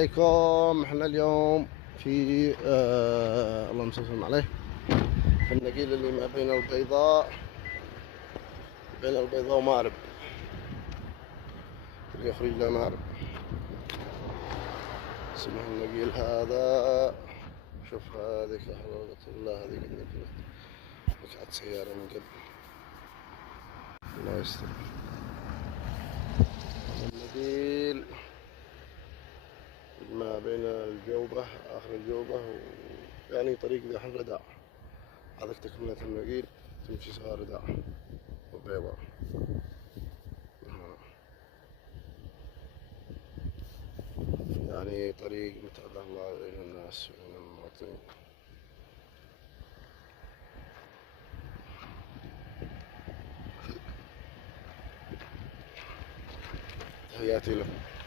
عليكم. احنا اليوم في اللهم صل وسلم عليه، في النقيل اللي ما بين البيضاء ومأرب، اللي يخرج له مأرب اسمه النقيل هذا. شوف هذيك حلوة الله، هذيك النقيل ركعت سيارة من قبل، الله يستر. النقيل ما بين الجوبة، آخر الجوبة يعني طريق ذي حل رداع، هذاك تكملة النقيل تمشي صغار رداع وبيضاء. يعني طريق متعب الله إلى الناس وإلى المواطنين. تحياتي لكم.